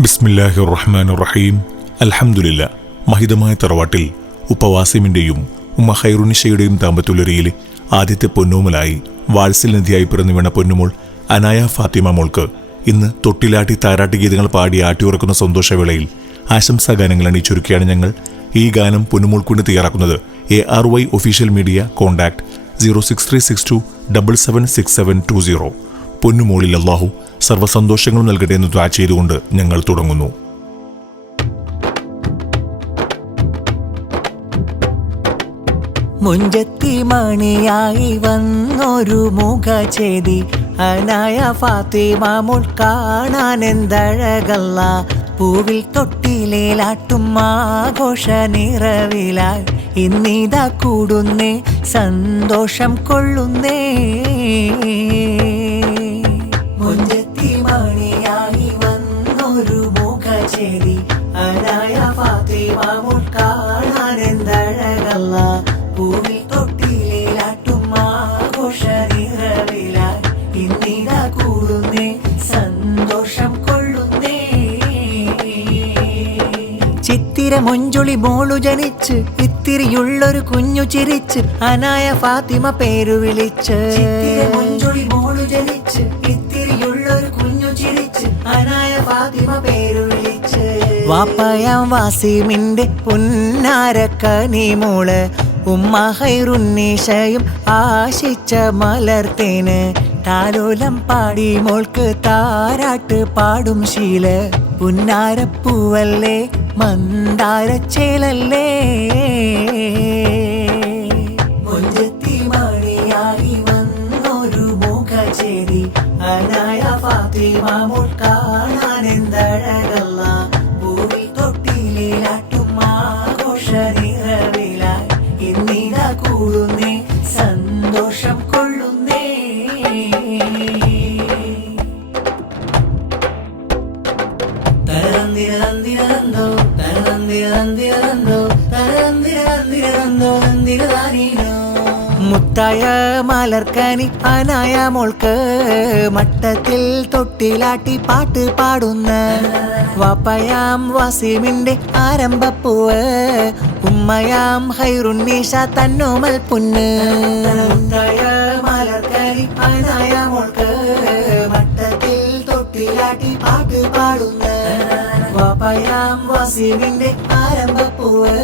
ബിസ്മില്ലാഹിർ റഹ്മാനിർ റഹീം. അൽഹംദുലില്ലാ. മഹിതമായ തറവാട്ടിൽ ഉപ്പവാസിമിന്റെയും ഉമ്മ ഖൈറുനിശയുടെയും ദാമ്പത്യുലരിയിലെ ആദ്യത്തെ പൊന്നോമലായി വാത്സല്യനിധിയായി പിറന്നു വീണ പൊന്നുമോൾ അനായ ഫാത്തിമ മോൾക്ക് ഇന്ന് തൊട്ടിലാട്ടി താരാട്ട് ഗീതങ്ങൾ പാടി ആട്ടിയുറക്കുന്ന സന്തോഷവേളയിൽ ആശംസാഗാനങ്ങൾ അണിയിച്ചൊരുക്കിയാണ് ഞങ്ങൾ ഈ ഗാനം പൊന്നുമോൾക്കൊണ്ട് തയ്യാറാക്കുന്നത്. ARY official media contact 06362776720. പൊന്നുമോളിൽ അല്ലാഹു സർവ്വസന്തോഷങ്ങളും നൽകട്ടെ എന്ന് ദുആ ചെയ്തുകൊണ്ട് ഞങ്ങൾ തുടങ്ങുന്നു. മുഞ്ചത്തി മണിയായി വന്നൊരു മുഖചേതി അനായ ഫാത്തിമ മോൾ കാണാൻ എന്തഴകല്ല. പൂവിൽ തൊട്ടിലേലാട്ടും ആഘോഷ നിറവിലായി ഇന്നിതാ കൂടുന്നേ സന്തോഷം കൊള്ളുന്നേ. മുഞ്ചത്തി മണിയായി വന്നൊരു മുഖചേതി അനായ ഫാത്തിമ മോൾ കാണാൻ എന്തഴകല്ല. പൂവിൽ തൊട്ടിലേലാട്ടും ആഘോഷ നിറവിലായി ഇന്നിതാ കൂടുന്നേ സന്തോഷം കൊള്ളുന്നേ. ചിത്തിര മൊഞ്ചൊളി മോളു ജനിച്ച് ഇത്തിരിയുള്ളൊരു കുഞ്ഞു ചിരിച്ച് അനായ ഫാത്തിമ പേരു വിളിച്ച്. മൊഞ്ചൊളി മോളു ജനിച്ച് ഇത്തിരിയുള്ളൊരു കുഞ്ഞു ചിരിച്ച് അനായ ഫാത്തിമ പേരു വിളിച്ച്. വാപ്പയാം വാസിമിന്റെ പുന്നാരക്കനി മോള് ഉമ്മ ഖൈറുന്നീശയും ആശിച്ച മലർത്തേന് താലോലം പാടി മോൾക്ക് താരാട്ട് പാടും ശീല. പുന്നാരപ്പൂവല്ലേ മന്ദാരച്ചേലല്ലേ. മുഞ്ചത്തി മണിയായി വന്നൊരു മുഖചേരി അനായ ഫാത്തിമ മോൾ കാണാൻ എന്തഴകല്ല. പൂവിൽ തൊട്ടിലേലാട്ടും ആഘോഷ നിറവിലായി ഇന്നിതാ കൂടുന്നേ സന്തോഷം കൊള്ളുന്നേ. തരന്തിരന്തിരന്തോ തരന്തിരന്തിരന്തോ തരന്തിരന്തിരന്തോ തരന്തിരതാനീനോ. മുത്തായ മലർക്കനി അനായ മോൾക്ക് മട്ടത്തിൽ തൊട്ടിലാട്ടി പാട്ട് പാടുന്ന വാപ്പയാം വാസിമിന്റെ ആരംഭപ്പൂവ് ഉമ്മയാം ഖൈറുന്നീശ തന്നോമൽ പുന്ന്. മുത്തായ മലർക്കനി അനായ മോൾക്ക് മട്ടത്തിൽ തൊട്ടിലാട്ടി പാട്ട് പാടുന്ന വാപ്പയാം വാസിമിന്റെ ആരംഭപ്പൂവ്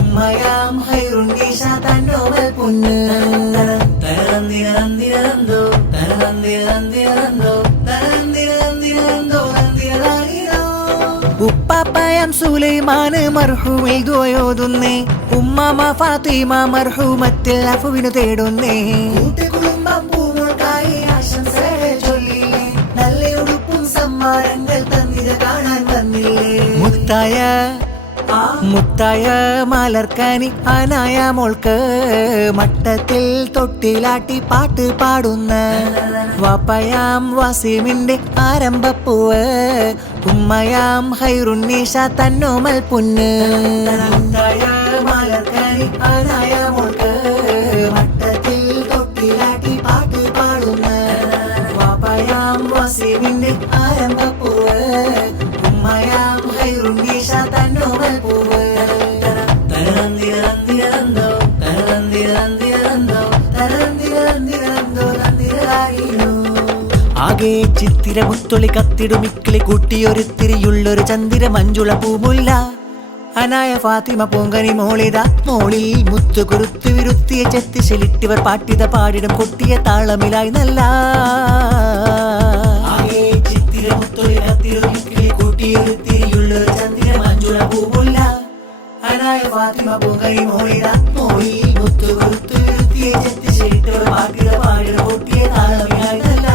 ഉമ്മയാം ഖൈറുന്നീശ തന്നോമൽ പുന്ന്. തരന്തിരന്തിരന്തോ തരന്തിരന്തിരന്തോ തരന്തിരന്തിരന്തോ തരന്തിരതാനീനോ. ഉപ്പാപ്പയാം സുലൈമാന് മർഹൂമിൽ ദുആയോതുന്നേ. ഉമ്മാമ ഫാത്തിമ മർഹൂമത്തിൽ അഫുവിനു തേടുന്നേ. കുടുംബം പൂമോൾക്കായി ആശംസകൾ ചൊല്ലില്ലേ. നല്ല ഉടുപ്പും സമ്മാനങ്ങൾ തന്നിത് കാണാൻ വന്നില്ലേ. മുത്തായ മലർക്കനി അനായ മോൾക്ക് മട്ടത്തിൽ തൊട്ടിലാട്ടി പാട്ട് പാടുന്ന വാപ്പയാം വാസിമിന്റെ ആരംഭപ്പൂവ് ഉമ്മയാം ഖൈറുന്നീശ തന്നോമൽ പുന്ന്. മുത്തായ മലർക്കനി അനായ മോൾക്ക് മട്ടത്തിൽ തൊട്ടിലാട്ടി പാട്ട് പാടുന്ന വാപ്പയാം വാസിമിന്റെ ആരംഭപ്പൂവ് ഉമ്മയാം ഖൈറുന്നീശ തന്നോമൽ പൂവ്. തരന്തിരന്തിരന്തോ തരന്തിരന്തിരന്തോ തരന്തിരന്തിരന്തോ തരന്തിരതാനീനോ. ആകെ ചിത്തിര മുത്തൊളി കത്തിടുമിക്കിളി കൂട്ടിയൊരുത്തിരിയുള്ളൊരു ചന്ദിര മഞ്ജുള പൂമുല്ല അനായ ഫാത്തിമ പൂങ്കനി മോളിത. മോളിൽ മുത്തു കുറുത്തു വിരുത്തിയ ചെത്തിശലിട്ടിവർ പാട്ടിത പാടിടം കൊട്ടിയ താളമിലായി നല്ല. ആകെ ചിത്തിര മുത്തൊളി കത്തിടുമിക്കിളി കൂട്ടിയൊരുത്തിരിയുള്ളൊരു ചന്ദിര മഞ്ജുള പൂമുല്ല അനായ ഫാത്തിമ പൂങ്കനി മോളിത. മോളിൽ മുത്തു കുറുത്തു വിരുത്തിയ ചെത്തിശലിട്ടിവർ പാട്ടിത പാടിടം കൊട്ടിയ താളമിലായി നല്ല.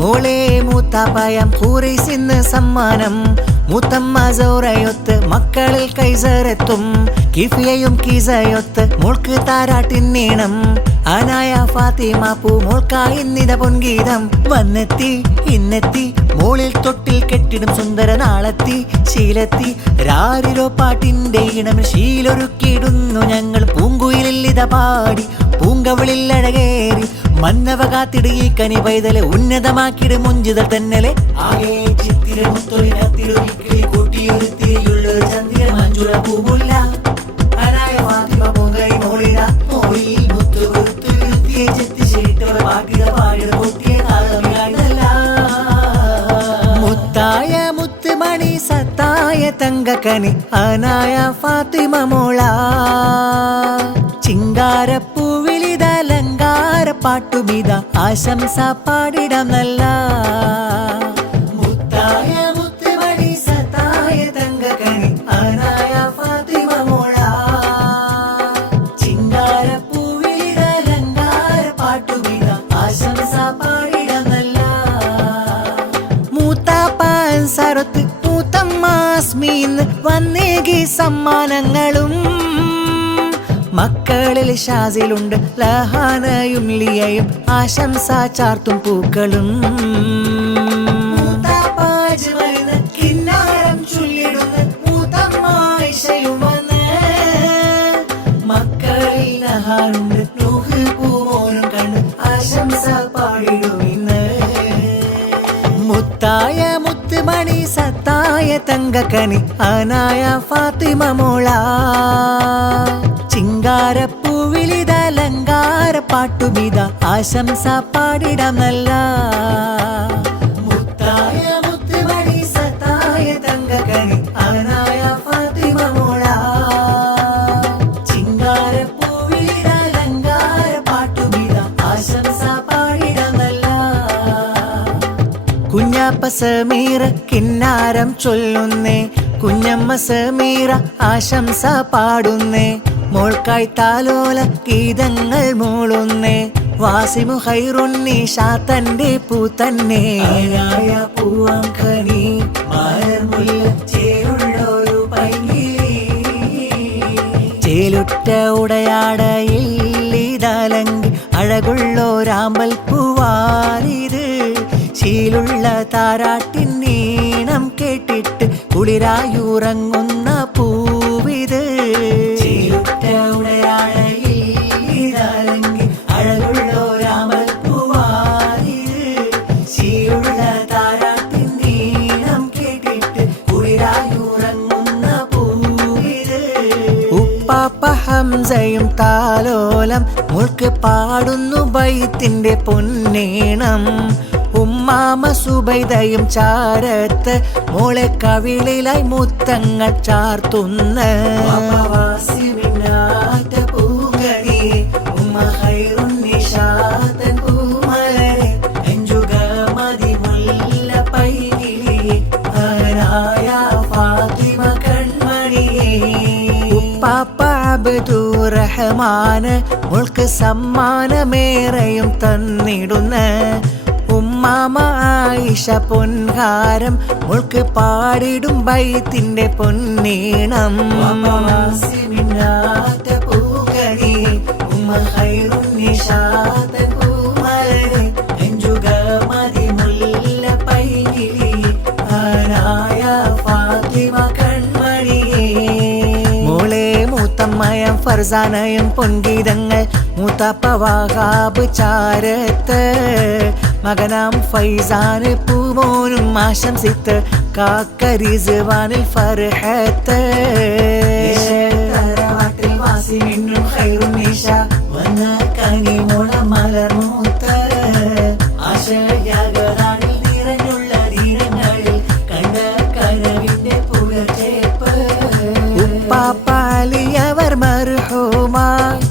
മോളെ മൂത്താപ്പായം ഖുറൈസിന്ന് സമ്മാനം മൂത്തമ്മ സൗറയൊത്ത് മക്കളിൽ കൈസറെത്തും. കിഫിയയും കീസയൊത്ത് മോൾക്ക് താരാട്ടിന്നീണം. അനായ ഫാത്തിമ പൂ മോൾക്കായി ഇന്നിത പൊൻഗീതം. വന്നെത്തി ഇന്നെത്തി മോളിൽ തൊട്ടിൽ കെട്ടിടും സുന്ദര നാളെത്തി ശീലത്തി രാരിരോ പാട്ടിന്റെ ഇണം ശീലൊരുക്കിയിടുന്നു ഞങ്ങൾ. പൂങ്കുയിലിത പാടി പൂങ്കവളിൽ അഴകേറി മന്നവ കാത്തിട് ഈ കനി പൈതലെ ഉന്നതമാക്കിട് മുഞ്ചിതൽ തന്നലെ. ആകെ കത്തിലെ മുത്തൊളി കത്തിലൊരിക്കൽ കൂട്ടിയൊരുത്തിരിയുള്ളൊരു ചന്ദ്ര മഞ്ജുള പൂവുല്ല അനായ ഫാത്തിമ പൊങ്കൈ മോളിത മോളിൽ മുത്തുകൊരുത്തിയെ ചെത്തി ശരിട്ടവർ പാട്ടിട പാടിട പൊട്ടിയ കാലമില്ല മുത്തായ മുത്തുമണി സത്തായ തങ്കക്കനി അനായ ഫാത്തിമ മോള ചിങ്കാരപ്പൂവിലിത അലങ്കാര പാട്ടുമിത ആശംസ പാടിടം നല്ല മുത്തായ മുത്തുമണി സത്തായ തങ്കക്കനി അനായ ഫാത്തിമ മോള ചിങ്കാരപ്പൂവിലിത അലങ്കാര പാട്ടുമിത ആശംസ പാടിടം നല്ല മൂത്താപ്പാൻ സരത്ത് മൂത്തമ്മാസ്മീന്ന് വന്നേകി സമ്മാനങ്ങളും മക്കളിൽ ഷാസിലുണ്ട് ലഹാനയും ലിയയും ആശംസ ചാർത്തും പൂക്കളും കിന്നാരം ചൊല്ലിടുന്ന മൂത്തമ്മായിഷയും വന്ന് മക്കളിൽ ലഹാനുണ്ട് നൂഹ് പൂമോനും കണ്ട് ആശംസ പാടിടുമിന്ന് മുത്തായ മുത്തുമണി സത്തായ തങ്കക്കനി അനായ ഫാത്തിമ മോള ചിങ്കാരപ്പൂവിലിത അലങ്കാര പാട്ടുമിത ആശംസ പാടിടം നല്ല മുത്തായ മുത്തുമണി സത്തായ തങ്കക്കനി അനായ ഫാത്തിമ മോള ചിങ്കാരപ്പൂവിലിത അലങ്കാര പാട്ടുമിത ആശംസ പാടിടം നല്ല കുഞ്ഞാപ്പ സമീറ കിന്നാരം ചൊല്ലുന്നേ കുഞ്ഞമ്മ സമീറ ആശംസ പാടുന്നേ മോൾക്കായി താലോല ഗീതങ്ങൾ മൂളുന്നേ വാസിമു ഖൈറുന്നീഷാ തന്റെ പൂ തന്നെ പൂവാം ഖനി മലർമുല്ല ചേരുള്ളൊരു പൈങ്കിളി ചേലുറ്റ ഉടയാടയിൽ ഇതലങ്കി അഴകുള്ളോരാമ്പൽ പൂവാലിത് ശീലുള്ള താരാട്ടിൻ നീണം കേട്ടിട്ട് കുളിരായുറങ്ങുന്ന പൂവിത് ചേലുറ്റ ഉടയാടയിൽ ഇതലങ്കി അഴകുള്ളോരാമ്പൽ പൂവാലിത് ശീലുള്ള താരാട്ടിൻ നീണം കേട്ടിട്ട് കുളിരായുറങ്ങുന്ന പൂവിത് ഉപ്പാപ്പ ഹംസയും താലോലം മുൾക്ക് പാടുന്നു ബൈത്തിന്റെ പൊന്നേണം ഉമ്മാമ സുബൈദയും ചാരത്ത് മോളെ കവിളിലായി മുത്തങ്ങൾ ചാർത്തുന്ന പൂങ്കണി ഉമ്മ ഖൈറുന്നീഷാ തൻ പൂമലരെ അഞ്ചുക മതിമുല്ല പൈകിളി അനായ ഫാത്തിമ കൺമണിയേ ഉപ്പാപ്പ അബ്ദുറഹ്മാന് മോൾക്ക് സമ്മാനമേറെയും തന്നിടുന്ന ഉമ്മാമ ആയിഷ പൊൻഹാരം മുൾക്ക് പാടിടും ബൈത്തിന്റെ പൊന്നീണം പൂക്കണി ഉമ്മ ഖൈറുന്നീഷാ തൻ പൂമലരെ അഞ്ചുക മതിമുല്ല പൈകിളി അനായ ഫാത്തിമ കൺമണിയേ മോളെ മൂത്തമ്മയം ഫർസാനയും പൊൻഗീതങ്ങൾ മൂത്താപ്പ വഹാബ് ചാരത്ത് മകനാം ഫൈസാന് പൂമോനും ആശംസിത്ത് കാക്കരിസ്വാനിൽ ഫർഹത്ത് തറവാട്ടിൽ വാസിമിന്നും ഖൈറുന്നീഷാ വന്ന കനിമോള മലർമൂത്ത് ആശയാകനാളിൽ നിറഞ്ഞുള്ള തീരങ്ങളിൽ കണ്ട കനവിന്റെ പുലർച്ചേപ്പ് ഉപ്പാപ്പാലിയവർ മർഹൂമായി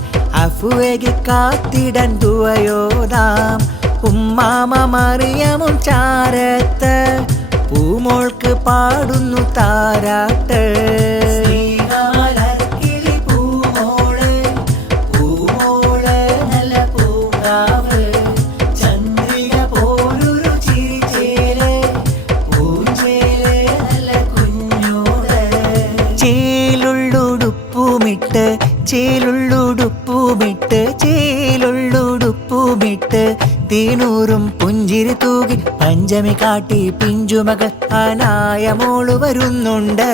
അഫുവേകി കാത്തിടൻ ദുവയോദാം ഉമ്മാമ മറിയമും ചാരത്ത് പൂമോൾക്ക് പാടുന്നു താരാട്ട് പൂമോള് പൂമോള് നല്ല പൂങ്കാവ് ചന്ദ്രിക പോലൊരു ചിരിച്ചേല് പൂഞ്ചേല് നല്ല കുഞ്ഞോട് ചേലുള്ളുടുപ്പുമിട്ട് ചേലുള്ളുടുപ്പുമിട്ട് ചേലുള്ളുടുപ്പുമിട്ട് തീനൂറും പുഞ്ചിരി തൂകി പഞ്ചമി കാട്ടി പിഞ്ചുമകൾ അനായ മോള് വരുന്നുണ്ട്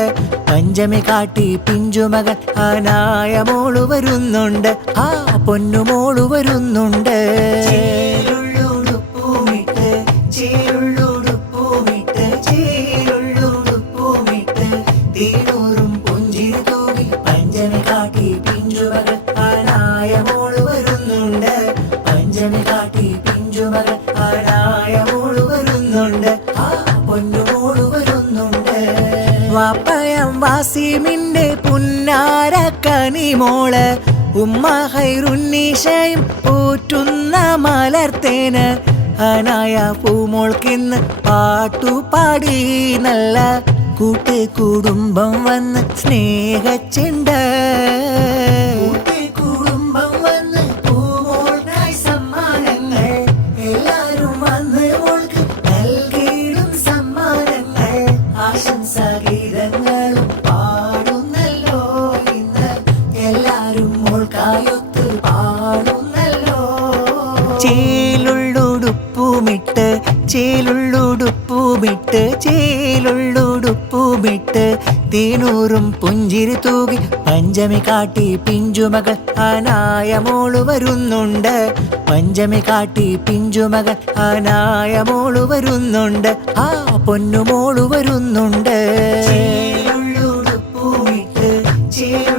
പഞ്ചമി കാട്ടി പിഞ്ചുമകൾ അനായ മോള് വരുന്നുണ്ട് ആ പൊന്നുമോള് വരുന്നുണ്ട് ചേലുള്ളുടുപ്പുമിട്ട് ചേലുള്ളുടുപ്പുമിട്ട് ആ പൊന്നുമോള് വരുന്നുണ്ട്. വാപ്പയം വാസിമിന്റെ പുന്നാര കനിമോള് ഉമ്മ ഹൈറുന്നീശയും പോറ്റുന്ന മലർത്തേന് അനായ പൂമോൾക്കിന്ന് പാട്ടുപാടി നല്ല കൂട്ടുകുടുംബം വന്ന് സ്നേഹച്ചുണ്ട്. കൂട്ടുകുടുംബം വന്ന് പൂമോൾക്കായി സമ്മാനങ്ങൾ എല്ലാരും വന്ന് മോൾക്ക് നൽകിയിടും സമ്മാനങ്ങൾ. ആശംസാഗീതങ്ങളും പാടുന്നല്ലോ ഇന്ന് എല്ലാരും മോൾക്കായൊത്ത് പാടുന്നല്ലോ. ചേലുള്ളുടുപ്പുമിട്ട് ചേലുള്ളുടുപ്പുമിട്ട് ചേലുള്ളുടുപ്പുമിട്ട് തേനൂറും പുഞ്ചിരി തൂകി പഞ്ചമി കാട്ടി പിഞ്ചുമകൾ അനായ മോള് വരുന്നുണ്ട്. പഞ്ചമി കാട്ടി പിഞ്ചുമകൾ അനായ മോള് വരുന്നുണ്ട്. ആ പൊന്നുമോള് വരുന്നുണ്ട്. ചേലുള്ളുടുപ്പുമിട്ട് ചേലു